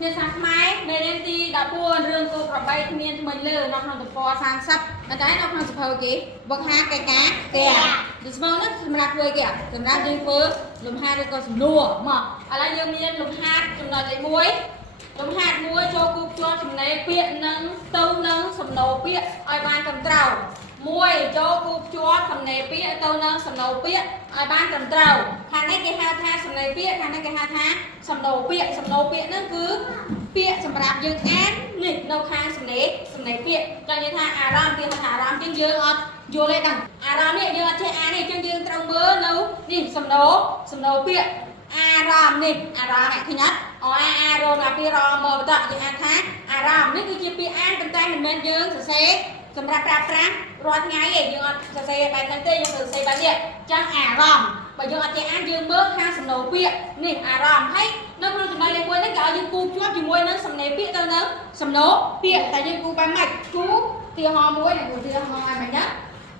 ភាសាខ្មែរមេរៀនទី14រឿងគោក្របីគ្មានថ្មីលើនៅក្នុងទំព័រ30តែនៅក្នុងសភៅគេបង្ហាកេកាគេដូចស្មៅនោះសម្រាប់ធ្វើគេសម្រាប់យើងធ្វើលំហាត់ឬក៏សំណួរមកឥឡូវយើងមានលំហាត់ចំណុចទី1លំហាត់1ចូលគូភ្ជាប់ចំណេះពាក្យនឹងទៅនឹងសំណួរពាក្យឲ្យបានត្រឹមត្រូវ1ចូលគូភ្ជាប់សំណេរពាក្យទៅនឹងសំណួរពាក្យឲ្យបានត្រឹមត្រូវខាងនេះគេហៅថាសំណេរពាក្យខាងនេះគេហៅថាសំណួរពាក្យហ្នឹងគឺពាក្យសម្រាប់យើងអាននេះនៅខាងសំណេរពាក្យចង់និយាយថាអារម្មណ៍គេថាអារម្មណ៍ជាងយើងអត់យល់ទេដឹងអារម្មណ៍នេះយើងអត់ចេះអានទេអញ្ចឹងយើងត្រូវមើលនៅនេះសំណួរពាក្យអារម្មណ៍នេះអារម្មណ៍ឃើញអត់អារម្មណ៍ពីរមមកបន្តយើងអានថាអារម្មណ៍នេះគឺជាពាក្យអានប៉ុន្តែមិនមែនយើងសរសេរសម្រាប់ប្រើប្រាស់រាល់ថ្ងៃទេយើងអត់សរសេរបែបហ្នឹងទេយើងសរសេរបែបនេះចឹងអារម្មណ៍បើយើងអត់ចេះអានយើងមើលខាងសំណួរពាក្យនេះអារម្មណ៍ហើយនៅក្នុងចំណុចលេខ1នេះគេឲ្យយើងគូភ្ជាប់ជាមួយនឹងសំណេរពាក្យទៅនឹងសំណួរពាក្យតែយើងគូបែបម៉េចគូទីហោមួយនិងគូទីហោមួយឲ្យមិនចឹង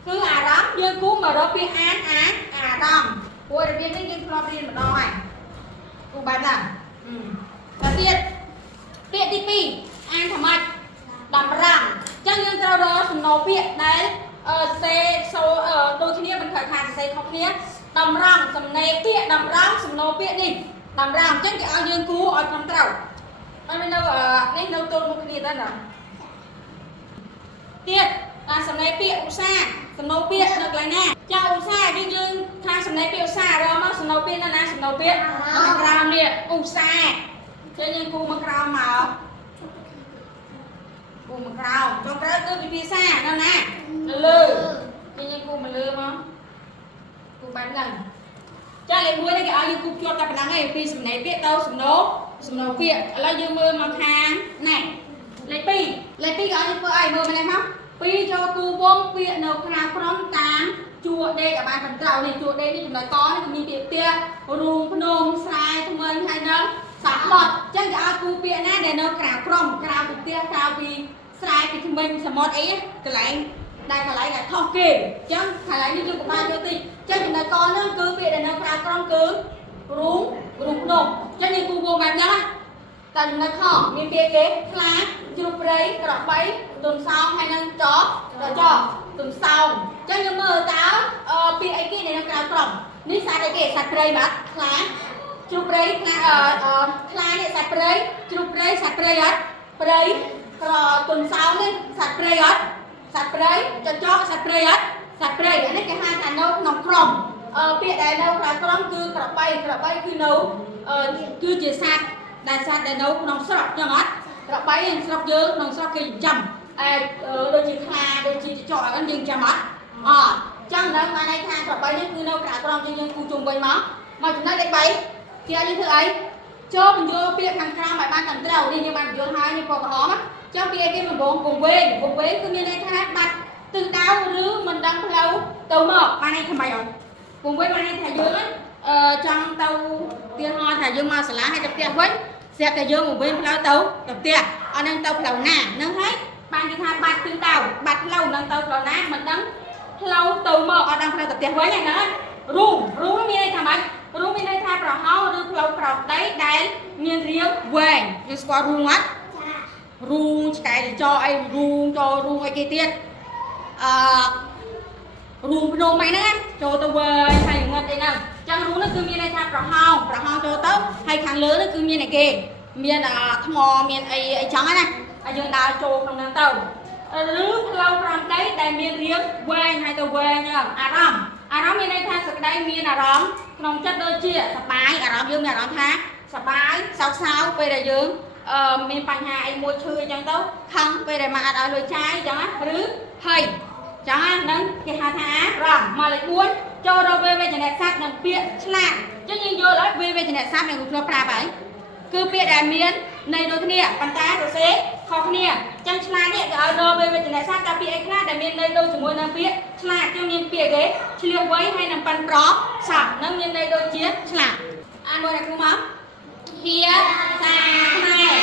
គឺអារម្មណ៍យើងគូមករកពាក្យអានអារម្មណ៍ព្រោះរបៀបនេះយើងធ្លាប់រៀនម្ដងហើយគូបែបហ្នឹងតែទៀតពាក្យទី2អានថាម៉េចតម្រង់ចឹងយើងត្រូវរកសំណួរពាក្យដែលសេសូដូចគ្នាមិនខុសខាតសេខុសគ្នាតម្រង់សំណេរពាក្យតម្រង់សំណួរពាក្យនេះតម្រង់ចឹងគេឲ្យយើងគូឲ្យត្រឹមត្រូវហើយនៅនេះនៅទល់មុខគ្នាទៅណាទៀតសំណេរពាក្យឧស្សាហ៍សំណួរពាក្យនៅកន្លែងណាចាឧស្សាហ៍យើងខាងសំណេរពាក្យឧស្សាហ៍រកមកសំណួរពាក្យនៅណាសំណួរពាក្យនៅក្រោមនេះឧស្សាហ៍ចឹងយើងគូមកក្រោមមកគូមកក្រោមចុងក្រោយគឺវិភាសានៅណានៅលើយើងគូមកលើមកគូបែបហ្នឹងចាលេខ1នេះគេឲ្យយើងគូភ្ជាប់តែប៉ុណ្ណឹងឯងពីសំណេរពាក្យទៅសំណួរពាក្យឥឡូវយើងមើលមកខាងណាលេខ2គេឲ្យយើងធ្វើអីមើលម្លេះមក2ចូលគូវងពាក្យនៅខាងក្រុមតាមជួរដេកឲ្យបានត្រឹមត្រូវនេះជួរដេកនេះចំណុចកនេះគឺមានពាក្យផ្ទះរូងភ្នំស្រែថ្មីហើយនឹងសត្វឡត់អញ្ចឹងគេឲ្យគូពាក្យណាដែលនៅក្រៅក្រុមក្រៅពីផ្ទះក្រៅពីស្រែពីថ្មីសមុទ្រអីកន្លែងដែលខុសគេអញ្ចឹងកន្លែងនេះយើងក៏បានយកតិចអញ្ចឹងចំណុចកហ្នឹងគឺពាក្យដែលនៅក្រៅក្រុមគឺរូងភ្នំអញ្ចឹងយើងគូវងបែបហ្នឹងតែចំណុចខមានពាក្យគេខ្លាជ្រូកព្រៃក្របីទុនសោងហើយនឹងចទុនសោងអញ្ចឹងយើងមើលតើពាក្យអីគេនៅក្រៅក្រុមនេះសត្វអីគេសត្វព្រៃបាទខ្លាជ្រូកព្រៃខ្លានេះសត្វព្រៃជ្រូកព្រៃសត្វព្រៃអត់ព្រៃក្រទុនសោងនេះសត្វព្រៃអត់សត្វព្រៃចចកសត្វព្រៃអត់សត្វព្រៃអានេះគេហៅថានៅក្នុងក្រុមពាក្យដែលនៅក្រៅក្រុមគឺក្របីគឺនៅគឺជាសត្វដែលនៅក្នុងស្រុកចឹងអត់ក្របីក្នុងស្រុកយើងក្នុងស្រុកគេចិញ្ចឹមដូចជាខ្លាដូចជាចចកអញ្ចឹងយើងចាំអត់ចឹងដល់បានន័យថាក្របីនេះគឺនៅក្រៅក្រុមយើងគូជុំវិញមកចំណុចលេខ3គេឲ្យយើងធ្វើអីចូលបញ្យល់ពាក្យខាងក្រោមឲ្យបានត្រឹមត្រូវនេះយើងបានបញ្យល់ហើយនេះពណ៌ក្រហមចឹងពាក្យគេដំបងវងវែងគឺមានន័យថាបាត់ទិសដៅឬមិនដឹងផ្លូវទៅមកបានន័យថាម៉េចអូនវងវែងបានន័យថាយើងចង់ទៅទីហោថាយើងមកសាលាហើយទៅផ្ទះវិញស្រាប់តែយើងវងវែងផ្លូវទៅផ្ទះអត់នឹងទៅផ្លូវណានឹងហើយបានគេថាបាត់ទិសដៅបាត់ផ្លូវនឹងទៅផ្លូវណាមិនដឹងផ្លូវទៅមកអត់ដឹងផ្លូវទៅផ្ទះវិញហ្នឹងរូងមានន័យថាម៉េចរូងមានន័យថាប្រហោឬផ្លូវក្រោមដីដែលមានរាងវែងយើងស្គាល់រូងអត់រូងឆ្កែចអីរូងចូលរូងអីគេទៀតរូងភ្នំអីហ្នឹងចូលទៅវែងហើយងត់អីហ្នឹងចឹងរូងនេះគឺមានន័យថាប្រហោចូលទៅហើយខាងលើនេះគឺមានអីគេមានថ្មមានអីចឹងណាហើយយើងដើរចូលក្នុងហ្នឹងទៅឬផ្លូវក្រោមដីដែលមានរាងវែងហើយទៅវែងហ្នឹងអារម្មណ៍មានន័យថាសក្តីមានអារម្មណ៍ក្នុងចិត្តដូចជាសប្បាយអារម្មណ៍យើងមានអារម្មណ៍ថាសប្បាយសោកសៅពេលដែលយើងមានបញ្ហាអីមួយឈឺអញ្ចឹងទៅខឹងពេលដែលមកអត់ឲ្យលុយចាយអញ្ចឹងណាឬហីអញ្ចឹងហ្នឹងគេហៅថាអារម្មណ៍មកលេខ4ចូលរកវេវេចនៈស័ព្ទនិងពាក្យឆ្លាតអញ្ចឹងយើងយល់ហើយវេវេចនៈស័ព្ទនឹងធ្លាប់ប្រាប់ហើយគឺពាក្យដែលមានន័យដូចគ្នាប៉ុន្តែសរសេរខុសគ្នាអញ្ចឹងឆ្លាតនេះគេឲ្យរកវេវេចនៈស័ព្ទតែពាក្យអីខ្លះដែលមានន័យដូចជាមួយនឹងពាក្យឆ្លាតគឺមានពាក្យគេឆ្លៀវវៃហើយនឹងប៉ិនប្រស័ព្ទនឹងមានន័យដូចជាឆ្លាតអានមួយអ្នកគ្រូមកភាសាខ្មែរ